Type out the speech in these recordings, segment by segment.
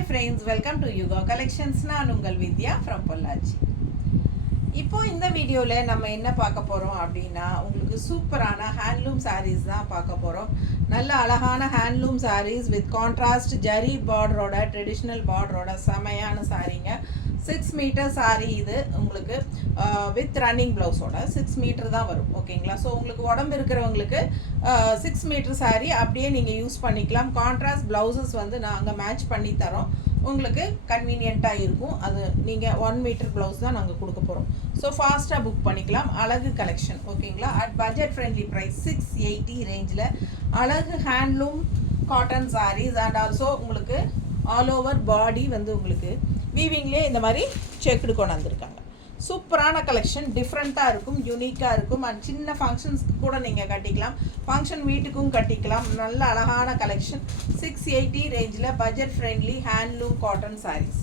Hi friends, welcome to Yuga collections. நான் உங்கள் வித்யா from Pollachi. இப்போ இந்த வீடியோவில் நம்ம என்ன பார்க்க போகிறோம் அப்படின்னா, உங்களுக்கு சூப்பரான ஹேண்ட்லூம் சாரீஸ் தான் பார்க்க போகிறோம். நல்ல அழகான handloom sarees with contrast zari பார்டரோட, ட்ரெடிஷ்னல் பார்டரோட செமையான சாரீங்க. 6 மீட்டர் சாரீ இது உங்களுக்கு வித் ரன்னிங் ப்ளவுஸோட 6 மீட்டர் தான் வரும். ஓகேங்களா? ஸோ உங்களுக்கு உடம்பு இருக்கிறவங்களுக்கு 6 மீட்டர் சாரீ அப்படியே நீங்கள் யூஸ் பண்ணிக்கலாம். கான்ட்ராஸ்ட் ப்ளவுசஸ் வந்து நாங்கள் மேட்ச் பண்ணி தரோம், உங்களுக்கு கன்வீனியண்ட்டாக இருக்கும். அது நீங்கள் 1 மீட்டர் ப்ளவுஸ் தான் நாங்கள் கொடுக்க போகிறோம். ஸோ ஃபாஸ்ட்டாக புக் பண்ணிக்கலாம். அழகு கலெக்ஷன். ஓகேங்களா? அட் பட்ஜெட் ஃப்ரெண்ட்லி ப்ரைஸ் 680 ரேஞ்சில் அழகு handloom cotton saris and also உங்களுக்கு ஆல் ஓவர் பாடி வந்து உங்களுக்கு வீவிங்லேயே இந்த மாதிரி செக்குடு கொண்டு வந்திருக்காங்க. சூப்பரான கலெக்ஷன், டிஃப்ரெண்ட்டாக இருக்கும், யூனிக்காக இருக்கும். அண்ட் சின்ன ஃபங்க்ஷன்ஸ்க்கு கூட நீங்கள் கட்டிக்கலாம், ஃபங்க்ஷன் வீட்டுக்கும் கட்டிக்கலாம். நல்ல அழகான கலெக்ஷன். 680 ரேஞ்சில் budget friendly handloom cotton saris.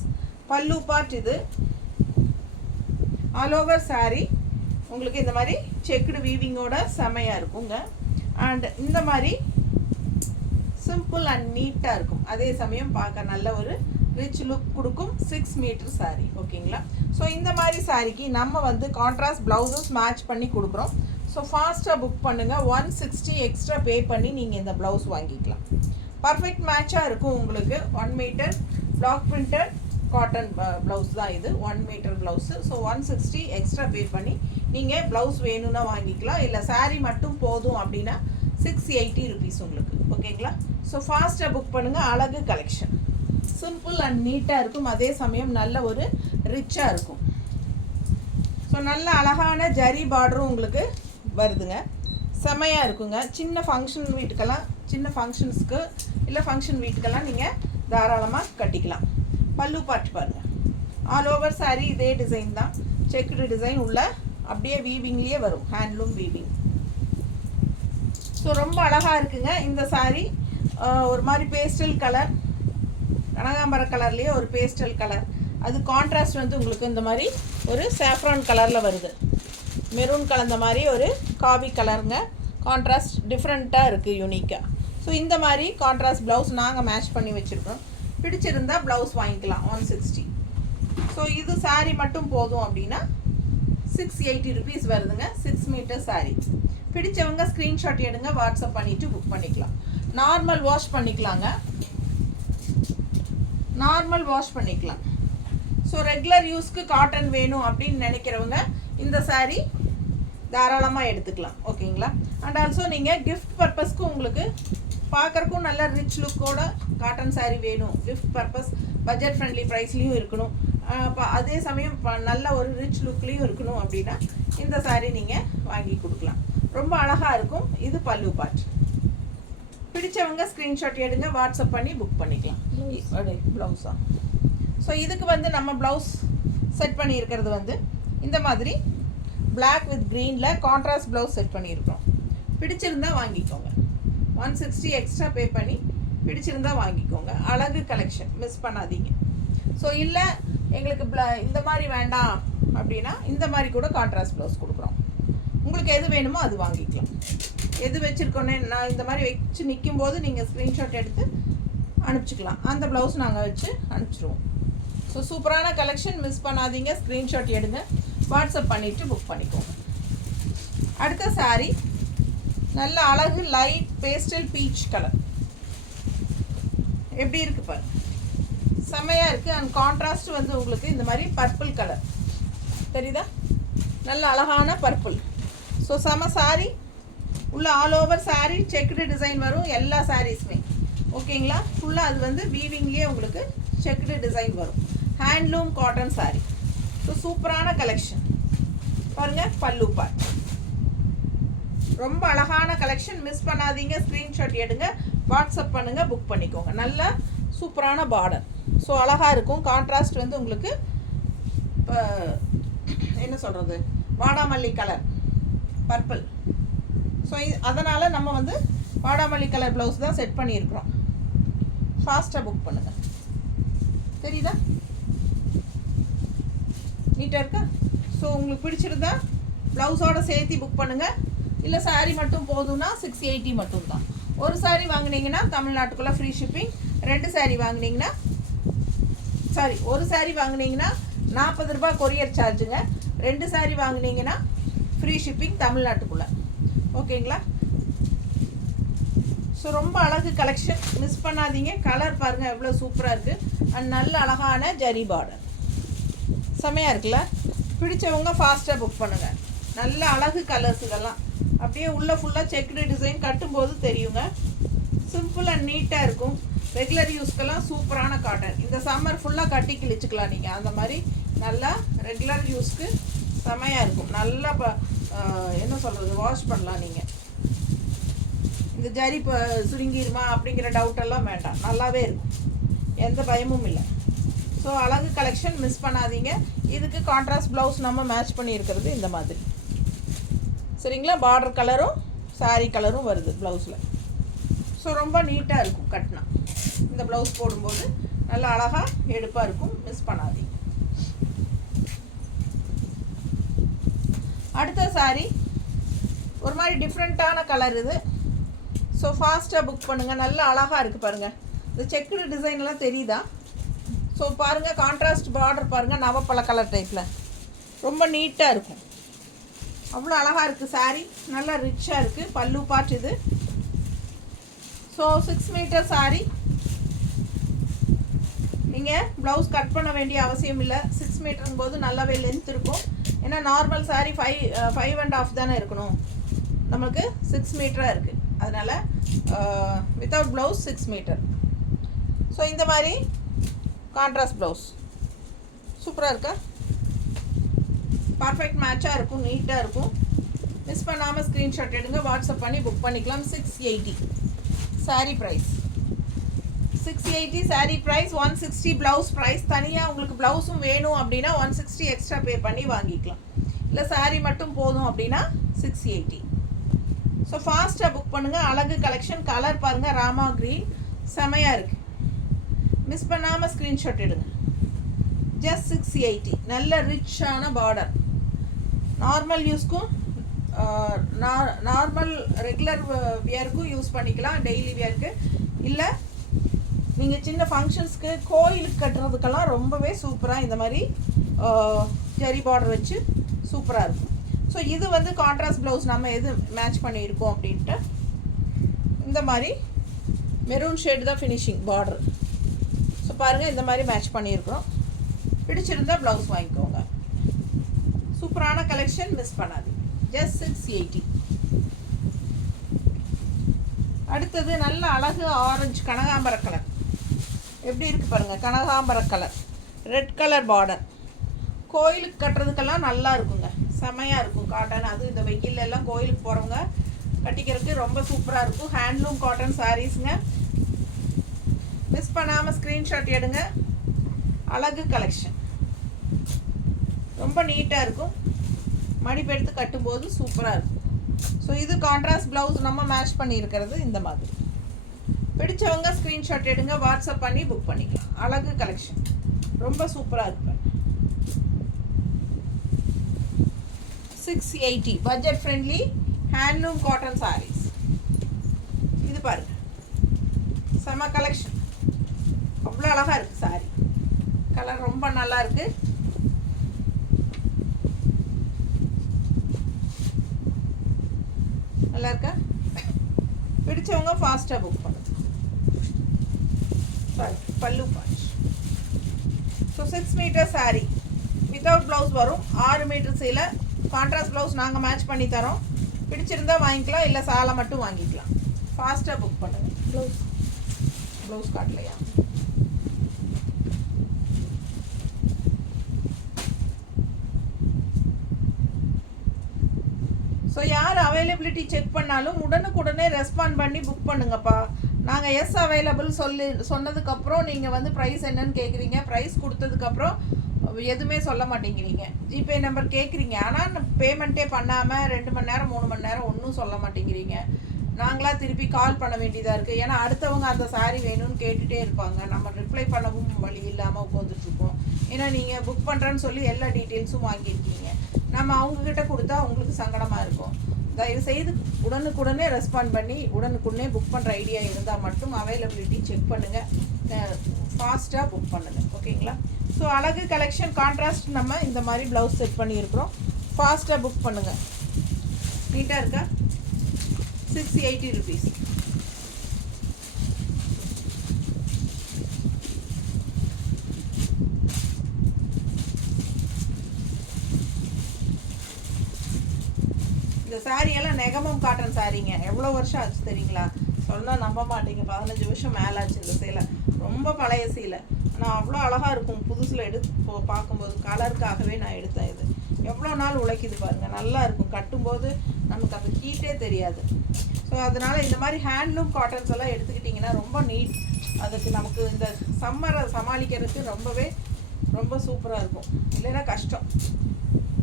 பல்லு பார்ட் இது. ஆல் ஓவர் சாரீ உங்களுக்கு இந்த மாதிரி செக்குடு வீவிங்கோட செமையாக இருக்குங்க. அண்ட் இந்த மாதிரி சிம்பிள் அண்ட் நீட்டாக இருக்கும். அதே சமயம் பார்க்க நல்ல ஒரு ரிச் லுக் கொடுக்கும். 6 மீட்டர் சாரீ. ஓகேங்களா? ஸோ இந்த மாதிரி சாரீக்கு நம்ம வந்து கான்ட்ராஸ்ட் ப்ளவுசஸ் மேட்ச் பண்ணி கொடுக்குறோம். ஸோ ஃபாஸ்ட்டாக புக் பண்ணுங்கள். 160 எக்ஸ்ட்ரா பே பண்ணி நீங்கள் இந்த ப்ளவுஸ் வாங்கிக்கலாம். பர்ஃபெக்ட் மேட்சாக இருக்கும் உங்களுக்கு. 1 metre block printed cotton blouse தான் இது. 1 metre blouse. So 160 extra pay பண்ணி நீங்கள் ப்ளவுஸ் வேணும்னா வாங்கிக்கலாம். இல்லை சாரீ மட்டும் போதும் அப்படின்னா 680 ருபீஸ் உங்களுக்கு. ஓகேங்களா? ஸோ ஃபாஸ்ட்டாக புக் பண்ணுங்கள். அழகு கலெக்ஷன். சிம்பிள் அண்ட் நீட்டாக இருக்கும், அதே சமயம் நல்ல ஒரு ரிச்சாக இருக்கும். ஸோ நல்ல அழகான ஜரி பார்டரும் உங்களுக்கு வருதுங்க. செமையாக இருக்குங்க. சின்ன ஃபங்க்ஷன் வீட்டுக்கெல்லாம், சின்ன ஃபங்க்ஷன்ஸ்க்கு இல்லை ஃபங்க்ஷன் வீட்டுக்கெல்லாம் நீங்கள் தாராளமாக கட்டிக்கலாம். பல்லு பார்ட் பாருங்கள். ஆல் ஓவர் சாரீ இதே டிசைன் தான். செக்குடு டிசைன் உள்ள அப்படியே வீவிங்லேயே வரும், ஹேண்ட்லூம் வீவிங். ஸோ ரொம்ப அழகாக இருக்குங்க இந்த சாரீ. ஒரு மாதிரி பேஸ்டல் கலர், கனகாம்பர கலர்லேயே ஒரு பேஸ்டல் கலர். அது கான்ட்ராஸ்ட் வந்து உங்களுக்கு இந்த மாதிரி ஒரு சாஃப்ரான் கலரில் வருது. மெரூன் கலந்த மாதிரி ஒரு காவி கலருங்க. கான்ட்ராஸ்ட் டிஃப்ரெண்ட்டாக இருக்குது, யூனிக்காக. ஸோ இந்த மாதிரி கான்ட்ராஸ்ட் ப்ளவுஸ் நாங்கள் மேட்ச் பண்ணி வச்சுருக்கோம். பிடிச்சிருந்தால் ப்ளவுஸ் வாங்கிக்கலாம். 160. ஸோ இது சாரீ மட்டும் போதும் அப்படின்னா 680 ருபீஸ் வருதுங்க. 6 மீட்டர் சாரீ. பிடிச்சவங்க ஸ்க்ரீன்ஷாட் எடுங்க, வாட்ஸ்அப் பண்ணிவிட்டு புக் பண்ணிக்கலாம். நார்மல் வாஷ் பண்ணிக்கலாங்க. நார்மல் வாஷ் பண்ணிக்கலாம். ஸோ ரெகுலர் யூஸ்க்கு காட்டன் வேணும் அப்படின்னு நினைக்கிறவங்க இந்த சாரீ தாராளமாக எடுத்துக்கலாம். ஓகேங்களா? அண்ட் ஆல்சோ நீங்கள் கிஃப்ட் பர்பஸ்க்கு உங்களுக்கு பார்க்குறக்கும் நல்ல ரிச் லுக்கோட காட்டன் சாரீ வேணும், கிஃப்ட் பர்பஸ் பட்ஜெட் ஃப்ரெண்ட்லி ப்ரைஸ்லேயும் இருக்கணும், அதே சமயம் நல்ல ஒரு ரிச் லுக்லேயும் இருக்கணும் அப்படின்னா இந்த சாரீ நீங்கள் வாங்கி கொடுக்கலாம். ரொம்ப அழகாக இருக்கும். இது பல்லு பார்ட். பிடிச்சவங்க ஸ்க்ரீன்ஷாட் எடுங்க, வாட்ஸ்அப் பண்ணி புக் பண்ணிக்கலாம். ப்ளவுஸா? ஸோ இதுக்கு வந்து நம்ம ப்ளவுஸ் செட் பண்ணியிருக்கிறது வந்து இந்த மாதிரி பிளாக் வித் க்ரீனில் கான்ட்ராஸ்ட் ப்ளவுஸ் செட் பண்ணியிருக்கோம். பிடிச்சிருந்தா வாங்கிக்கோங்க. 160 எக்ஸ்ட்ரா பே பண்ணி பிடிச்சிருந்தா வாங்கிக்கோங்க. அழகு கலெக்ஷன், மிஸ் பண்ணாதீங்க. ஸோ இல்லை எங்களுக்கு இந்த மாதிரி வேண்டாம் அப்படின்னா இந்த மாதிரி கூட கான்ட்ராஸ்ட் ப்ளவுஸ் கொடுக்குறோம். உங்களுக்கு எது வேணுமோ அது வாங்கிக்கலாம். எது வச்சுருக்கோன்னே நான் இந்த மாதிரி வச்சு நிற்கும் போது நீங்கள் ஸ்க்ரீன்ஷாட் எடுத்து அனுப்பிச்சிக்கலாம். அந்த ப்ளவுஸ் நாங்கள் வச்சு அனுப்பிச்சிடுவோம். ஸோ சூப்பரான கலெக்ஷன், மிஸ் பண்ணாதீங்க. ஸ்க்ரீன்ஷாட் எடுங்க, வாட்ஸ்அப் பண்ணிவிட்டு புக் பண்ணிக்கோங்க. அடுத்த சாரீ நல்ல அழகு லைட் பேஸ்டல் பீச் கலர். எப்படி இருக்குது பாருங்க, செம்மையாக இருக்குது. அண்ட் கான்ட்ராஸ்ட் வந்து உங்களுக்கு இந்த மாதிரி பர்பிள் கலர் தெரியுதா? நல்ல அழகான பர்பிள். ஸோ செம சாரீ. உள்ள all over sari checked design வரும் எல்லா சாரீஸுமே. ஓகேங்களா? ஃபுல்லாக அது வந்து வீவிங்லேயே உங்களுக்கு செக்குடு டிசைன் வரும். Handloom cotton sari. ஸோ சூப்பரான கலெக்ஷன் பாருங்கள். பல்லு பார்ட் ரொம்ப அழகான கலெக்ஷன், மிஸ் பண்ணாதீங்க. ஸ்க்ரீன்ஷாட் எடுங்க, வாட்ஸ்அப் பண்ணுங்கள், புக் பண்ணிக்கோங்க. நல்ல சூப்பரான பார்டர். ஸோ அழகாக இருக்கும். கான்ட்ராஸ்ட் வந்து உங்களுக்கு என்ன சொல்கிறது, வாடாமல்லி கலர் பர்பிள். ஸோ அதனால் நம்ம வந்து வாடாமல்லி கலர் ப்ளவுஸ் தான் செட் பண்ணியிருக்கிறோம். ஃபாஸ்ட்டாக புக் பண்ணுங்கள். தெரியுதா? நீட்டாக இருக்கா? ஸோ உங்களுக்கு பிடிச்சிருந்தா ப்ளவுஸோடு சேர்த்து புக் பண்ணுங்கள். இல்லை சாரீ மட்டும் போதும்னா 680 மட்டும்தான். ஒரு சாரீ வாங்கினீங்கன்னா தமிழ்நாட்டுக்குள்ளே ஃப்ரீ ஷிப்பிங். 2 சாரீ வாங்கினீங்கன்னா சாரி, ஒரு சாரீ வாங்கினீங்கன்னா 40 ரூபாய் கொரியர் சார்ஜுங்க. 2 சாரீ வாங்கினீங்கன்னா ஃப்ரீ ஷிப்பிங் தமிழ்நாட்டுக்குள்ளே. ஓகேங்களா? ஸோ ரொம்ப அழகு கலெக்ஷன், மிஸ் பண்ணாதீங்க. கலர் பாருங்கள் எவ்வளோ சூப்பராக இருக்குது. அண்ட் நல்ல அழகான ஜரி பார்டர் செமையாக இருக்குல்ல. பிடிச்சவங்க ஃபாஸ்ட்டாக புக் பண்ணுங்கள். நல்ல அழகு கலர்ஸ் இதெல்லாம். அப்படியே உள்ளே ஃபுல்லாக செக்குடு டிசைன் கட்டும்போது தெரியுங்க. சிம்பிள் அண்ட் நீட்டாக இருக்கும். ரெகுலர் யூஸ்க்கெல்லாம் சூப்பரான காட்டன். இந்த சம்மர் ஃபுல்லாக கட்டி கிழிச்சிக்கலாம் நீங்கள். அந்த மாதிரி நல்லா ரெகுலர் யூஸ்க்கு செமையாக இருக்கும். நல்லா என்ன சொல்கிறது, வாஷ் பண்ணலாம் நீங்கள். இந்த ஜரி சுருங்கிருமா அப்படிங்கிற டவுட்டெல்லாம் வேண்டாம். நல்லாவே இருக்கும், எந்த பயமும் இல்லை. ஸோ அழகு கலெக்ஷன் மிஸ் பண்ணாதீங்க. இதுக்கு கான்ட்ராஸ்ட் ப்ளவுஸ் நம்ம மேட்ச் பண்ணியிருக்கிறது இந்த மாதிரி. சரிங்களா? பார்டர் கலரும் சாரீ கலரும் வருது ப்ளவுஸில். ஸோ ரொம்ப நீட்டாக இருக்கும் கட்டினா. இந்த ப்ளவுஸ் போடும்போது நல்லா அழகாக எடுப்பாக இருக்கும். மிஸ் பண்ணாதீங்க. அடுத்த சாரீ ஒரு மாதிரி டிஃப்ரெண்ட்டான கலர் இது. ஸோ ஃபாஸ்ட்டாக புக் பண்ணுங்கள். நல்லா அழகாக இருக்குது பாருங்கள். இந்த செக்குடு டிசைன்லாம் தெரியுதா? ஸோ பாருங்கள், கான்ட்ராஸ்ட் பார்டர் பாருங்கள், நவப்பழ கலர் டைப்பில் ரொம்ப நீட்டாக இருக்கும். அவ்வளோ அழகாக இருக்குது சாரீ. நல்லா ரிச்சாக இருக்குது. பல்லு பார்ட் இது. So 6 metre sari. நீங்கள் ப்ளவுஸ் கட் பண்ண வேண்டிய அவசியம் இல்லை. 6 மீட்டருங்கும் போது நல்லாவே லென்த் இருக்கும். ஏன்னா நார்மல் சாரீ 5.5 தானே இருக்கணும். நம்மளுக்கு 6 மீட்டராக இருக்குது. அதனால் வித்தவுட் ப்ளவுஸ் 6 மீட்டர். ஸோ இந்த மாதிரி கான்ட்ராஸ்ட் ப்ளவுஸ் சூப்பராக இருக்கா? பர்ஃபெக்ட் மேட்சாக இருக்கும், நீட்டாக இருக்கும். மிஸ் பண்ணாமல் ஸ்க்ரீன்ஷாட் எடுங்க, வாட்ஸ்அப் பண்ணி புக் பண்ணிக்கலாம். 680 sari price. 680 sari price. 160 blouse price. தனியாக உங்களுக்கு ப்ளவுஸும் வேணும் அப்படின்னா 160 எக்ஸ்ட்ரா பே பண்ணி வாங்கிக்கலாம். இல்லை சாரீ மட்டும் போதும் அப்படின்னா 680. ஸோ ஃபாஸ்ட்டாக புக் பண்ணுங்கள். அழகு கலெக்ஷன். கலர் பாருங்கள், ராமா க்ரீன் செமையாக இருக்குது. மிஸ் பண்ணாமல் ஸ்க்ரீன்ஷாட் எடுங்க. ஜஸ்ட் 680. நல்ல ரிச்சான பார்டர். நார்மல் யூஸ்க்கும் நார்மல் ரெகுலர் வியருக்கும் யூஸ் பண்ணிக்கலாம். டெய்லி வியருக்கு இல்லை, நீங்கள் சின்ன ஃபங்க்ஷன்ஸ்க்கு கோயிலுக்கு கட்டுறதுக்கெல்லாம் ரொம்பவே சூப்பராக இந்த மாதிரி ஜரி பார்டர் வச்சு சூப்பராக இருக்கும். ஸோ இது வந்து கான்ட்ராஸ்ட் ப்ளவுஸ் நம்ம எது மேட்ச் பண்ணியிருக்கோம் அப்படின்ட்டு இந்த மாதிரி மெரூன் ஷேடு தான் ஃபினிஷிங் பார்டர். ஸோ பாருங்கள், இந்த மாதிரி மேட்ச் பண்ணியிருக்கிறோம். பிடிச்சிருந்தால் ப்ளவுஸ் வாங்கிக்கோங்க. சூப்பரான கலெக்ஷன், மிஸ் பண்ணாது. ஜஸ்ட் 680. அடுத்தது நல்ல அழகு ஆரஞ்சு கனகாம்பர கலர். எப்படி இருக்குது பாருங்கள், கனகாம்பர கலர், ரெட் கலர் பார்டர். கோயிலுக்கு கட்டுறதுக்கெல்லாம் நல்லா இருக்குங்க, செமையாக இருக்கும் காட்டன். அது இந்த வெயில் எல்லாம் கோயிலுக்கு போகிறவங்க கட்டிக்கிறதுக்கு ரொம்ப சூப்பராக இருக்கும். ஹேண்ட்லூம் காட்டன் சாரீஸுங்க. மிஸ் பண்ணாமல் ஸ்க்ரீன்ஷாட் எடுங்க. அழகு கலெக்ஷன் ரொம்ப நீட்டாக இருக்கும். மடிப்பு எடுத்து கட்டும்போது சூப்பராக இருக்கும். ஸோ இது கான்ட்ராஸ்ட் ப்ளவுஸ் நம்ம மேட்ச் பண்ணியிருக்கிறது இந்த மாதிரி. பிடிச்சவங்க ஸ்க்ரீன்ஷாட் எடுங்க, வாட்ஸ்அப் பண்ணி புக் பண்ணிக்கலாம். அழகு கலெக்ஷன் ரொம்ப சூப்பராக இருக்கும். 680 budget friendly handloom cotton saris. இது பாருங்க, செம கலெக்ஷன். அவ்வளோ அழகாக இருக்குது சாரீ. கலர் ரொம்ப நல்லா இருக்குது. நல்லா இருக்கா? பிடிச்சவங்க ஃபாஸ்ட்டாக புக் பண்ணுங்க. பல்லு பாஞ்ச். So 6 metre saree without blouse வரும். 6 மீட்டர் சீலை கான்ட்ராஸ்ட் ப்ளவுஸ் நாங்கள் மேட்ச் பண்ணி தரோம். பிடிச்சிருந்தால் வாங்கிக்கலாம், இல்லை சாலை மட்டும் வாங்கிக்கலாம். ஃபாஸ்ட்டாக புக் பண்ணுங்கள். ப்ளவுஸ் காட்டலையா? ஸோ யார் அவைலபிலிட்டி செக் பண்ணாலும் உடனுக்குடனே ரெஸ்பாண்ட் பண்ணி புக் பண்ணுங்கப்பா. நாங்கள் எஸ் அவைலபிள் சொன்னதுக்கப்புறம் நீங்கள் வந்து ப்ரைஸ் என்னன்னு கேட்குறீங்க. ப்ரைஸ் கொடுத்ததுக்கப்புறம் எதுவுமே சொல்ல மாட்டேங்கிறீங்க. ஜிபே நம்பர் கேட்குறீங்க, ஆனால் பேமெண்ட்டே பண்ணாமல் 2 மணி நேரம் 3 மணி நேரம் ஒன்றும் சொல்ல மாட்டேங்கிறீங்க. நாங்களாக திருப்பி கால் பண்ண வேண்டியதாக இருக்குது. ஏன்னா அடுத்தவங்க அந்த சாரீ வேணும்னு கேட்டுகிட்டே இருப்பாங்க. நம்ம ரிப்ளை பண்ணவும் வழி இல்லாமல் உட்காந்துட்ருக்கோம். ஏன்னா நீங்கள் புக் பண்ணுறேன்னு சொல்லி எல்லா டீட்டெயில்ஸும் வாங்கியிருக்கீங்க. நம்ம அவங்கக்கிட்ட கொடுத்தா உங்களுக்கு சங்கடமாக இருக்கும். தயவுசெய்து உடனுக்குடனே ரெஸ்பாண்ட் பண்ணி உடனுக்குடனே புக் பண்ணுற ஐடியா இருந்தால் மட்டும் அவைலபிலிட்டி செக் பண்ணுங்கள். ஃபாஸ்ட்டாக புக் பண்ணுங்கள். ஓகேங்களா? ஸோ அழகு கலெக்ஷன் கான்ட்ராஸ்ட் நம்ம இந்த மாதிரி ப்ளவுஸ் செட் பண்ணியிருக்கிறோம். ஃபாஸ்ட்டாக புக் பண்ணுங்கள். நீட்டாக இருக்கா? 680 rupees. இந்த சாரியெல்லாம் நெகமம் காட்டன் சாரீங்க. எவ்வளோ வருஷம் ஆச்சு தெரியுங்களா? சொன்னால் நம்ப மாட்டீங்க. 15 வருஷம் மேலே ஆச்சு இந்த சேலை. ரொம்ப பழைய சீலை. ஆனால் அவ்வளோ அழகாக இருக்கும். புதுசில் எடுத்து பார்க்கும்போது கலருக்காகவே நான் எடுத்தேன். இது எவ்வளோ நாள் உழைக்குது பாருங்கள். நல்லா இருக்கும். கட்டும்போது நமக்கு அந்த ஹீட்டே தெரியாது. ஸோ அதனால் இந்த மாதிரி ஹேண்ட்லூம் காட்டன்ஸ் எல்லாம் எடுத்துக்கிட்டிங்கன்னா ரொம்ப நீட். அதுக்கு நமக்கு இந்த சம்மரை சமாளிக்கிறதுக்கு ரொம்ப சூப்பராக இருக்கும். இல்லைன்னா கஷ்டம்.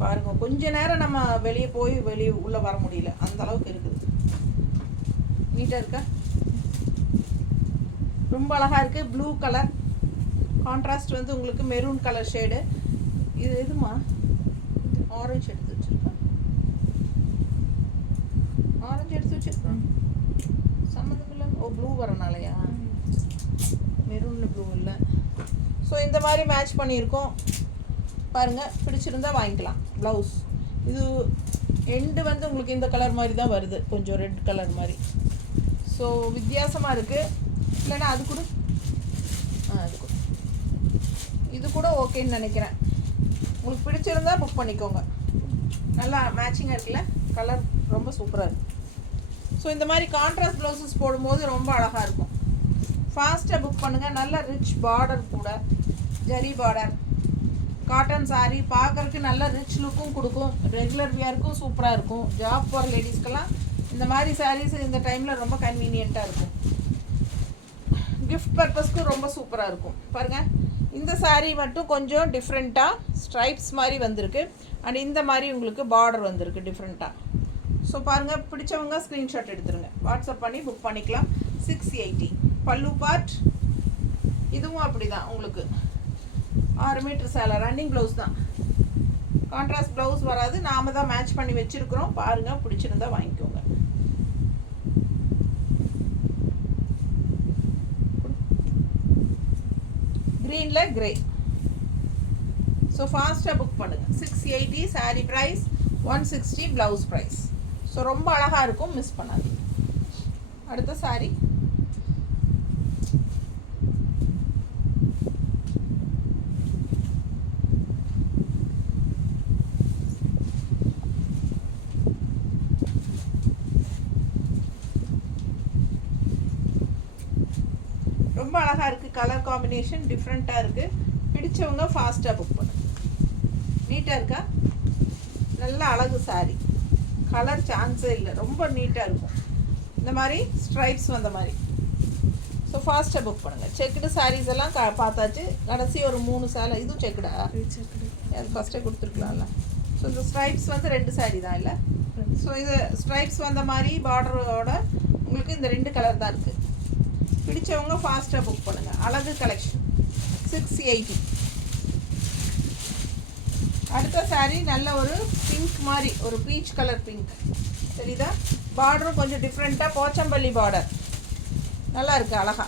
பாருங்கள், கொஞ்ச நேரம் நம்ம வெளியே உள்ளே வர முடியல, அந்த அளவுக்கு இருக்குது. நீட்டாக இருக்கா? ரொம்ப அழகாக இருக்குது. ப்ளூ கலர் கான்ட்ராஸ்ட் வந்து உங்களுக்கு மெரூன் கலர் ஷேடு. இது எதுமா? ஆரஞ்சு எடுத்து வச்சுருக்கேன். ஆரஞ்சு எடுத்து வச்சுருக்கேன். சம்மந்தம் இல்லை. ஓ, ப்ளூ வரனாலையா? மெரூன் ப்ளூ இல்லை. ஸோ இந்த மாதிரி மேட்ச் பண்ணியிருக்கோம் பாருங்கள். பிடிச்சிருந்தா வாங்கிக்கலாம். ப்ளவுஸ் இது எண்டு வந்து உங்களுக்கு இந்த கலர் மாதிரி தான் வருது, கொஞ்சம் ரெட் கலர் மாதிரி. ஸோ வித்தியாசமாக இருக்குது. இல்லைன்னா அது கூட இது கூட ஓகேன்னு நினைக்கிறேன். உங்களுக்கு பிடிச்சிருந்தா புக் பண்ணிக்கோங்க. நல்லா மேட்சிங்காக இருக்குல்ல? கலர் ரொம்ப சூப்பராக இருக்குது. ஸோ இந்த மாதிரி கான்ட்ராஸ்ட் ப்ளவுசஸ் போடும்போது ரொம்ப அழகாக இருக்கும். ஃபாஸ்ட்டாக புக் பண்ணுங்கள். நல்ல ரிச் பார்டர் கூட, ஜரி பார்டர் காட்டன் சாரீ பார்க்குறதுக்கு நல்ல ரிச் லுக்கும் கொடுக்கும். ரெகுலர் வியருக்கும் சூப்பராக இருக்கும். ஜாப் போகிற லேடிஸ்க்கெல்லாம் இந்த மாதிரி சாரீஸ் இந்த டைமில் ரொம்ப கன்வீனியண்ட்டாக இருக்கும். கிஃப்ட் பர்பஸ்க்கு ரொம்ப சூப்பராக இருக்கும். பாருங்கள், இந்த சாரீ மட்டும் கொஞ்சம் டிஃப்ரெண்ட்டாக ஸ்ட்ரைப்ஸ் மாதிரி வந்திருக்கு. அண்ட் இந்த மாதிரி உங்களுக்கு பார்டர் வந்திருக்கு டிஃப்ரெண்ட்டாக. ஸோ பாருங்கள், பிடிச்சவங்க ஸ்க்ரீன்ஷாட் எடுத்துருங்க. வாட்ஸ்அப் பண்ணி புக் பண்ணிக்கலாம். 680 பல்லு பார்ட். இதுவும் அப்படி தான் உங்களுக்கு 6 மீட்டர் சேலை. ரன்னிங் ப்ளவுஸ் தான். கான்ட்ராஸ்ட் ப்ளவுஸ் வராது. நாம தான் மேட்ச் பண்ணி வச்சுருக்குறோம். பாருங்கள், பிடிச்சிருந்தா வாங்கிக்கோங்க. க்ரீனில் கிரே. ஸோ ஃபாஸ்ட்டாக புக் பண்ணுங்கள். 680 sari price, 160 blouse price. So ரொம்ப அழகாக இருக்கும், மிஸ் பண்ணாது. அடுத்த சாரீ ரொம்ப அழகாக இருக்குது. கலர் காம்பினேஷன் டிஃப்ரெண்ட்டாக இருக்குது. பிடிச்சவங்க ஃபாஸ்ட்டாக புக் பண்ணுங்க. நீட்டாக இருக்கா? நல்ல அழகு சாரீ. கலர் சான்ஸே இல்லை. ரொம்ப நீட்டாக இருக்கும். இந்த மாதிரி ஸ்ட்ரைப்ஸ் வந்த மாதிரி. ஸோ ஃபாஸ்ட்டாக புக் பண்ணுங்கள். செக்குடு சாரீஸ் எல்லாம் பார்த்தாச்சு. கடைசி ஒரு 3 சேலை. இதுவும் செக்குடா? அது ஃபஸ்ட்டே கொடுத்துருக்கலாம்ல. ஸோ இந்த ஸ்ட்ரைப்ஸ் வந்து 2 சாரீ தான் இல்லை? ஸோ இது ஸ்ட்ரைப்ஸ் வந்த மாதிரி பார்டரோட உங்களுக்கு இந்த 2 கலர் தான் இருக்குது. பிடிச்சவங்க ஃபாஸ்ட்டாக புக் பண்ணுங்கள். அழகு கலெக்ஷன் 680. அடுத்த சாரீ நல்ல ஒரு பிங்க் மாதிரி, ஒரு பீச் கலர் பிங்க் தெரியுதா? பார்டரும் கொஞ்சம் டிஃப்ரெண்ட்டாக போச்சம்பள்ளி பார்டர். நல்லா இருக்குது, அழகா.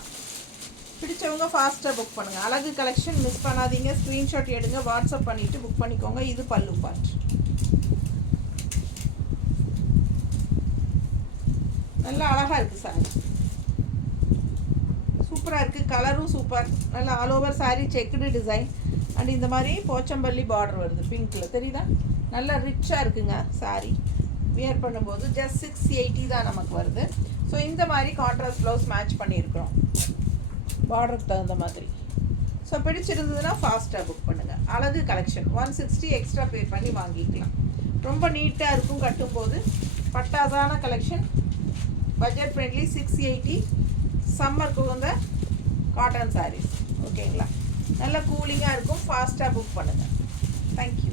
பிடிச்சவங்க ஃபாஸ்ட்டாக புக் பண்ணுங்கள். அழகு கலெக்ஷன் மிஸ் பண்ணாதீங்க. ஸ்க்ரீன்ஷாட் எடுங்க, வாட்ஸ்அப் பண்ணிவிட்டு புக் பண்ணிக்கோங்க. இது பல்லு பார்ட். நல்லா அழகாக இருக்குது சாரி. சூப்பராக இருக்குது. கலரும் சூப்பர். நல்லா all over sari checked design. And இந்த மாதிரி போச்சம்பள்ளி பார்டர் வருது பிங்க்கில், தெரியுதா? நல்லா ரிச்சாக இருக்குங்க சாரீ. வியர் பண்ணும்போது ஜஸ்ட் 680 தான் நமக்கு வருது. ஸோ இந்த மாதிரி கான்ட்ராஸ்ட் ப்ளவுஸ் மேட்ச் பண்ணியிருக்கிறோம் பார்டருக்கு தகுந்த மாதிரி. ஸோ பிடிச்சிருந்ததுன்னா ஃபாஸ்ட்டாக புக் பண்ணுங்கள். அழகு கலெக்ஷன் 160 எக்ஸ்ட்ரா பே பண்ணி வாங்கிக்கலாம். ரொம்ப நீட்டாக இருக்கும் கட்டும்போது. பட்டாசான கலெக்ஷன். Budget friendly 680. சம்மருக்கு உகந்த காட்டன் சாரீஸ். ஓகேங்களா? நல்ல கூலிங்காக இருக்கும். ஃபாஸ்ட்டாக புக் பண்ணுங்கள். தேங்க்யூ.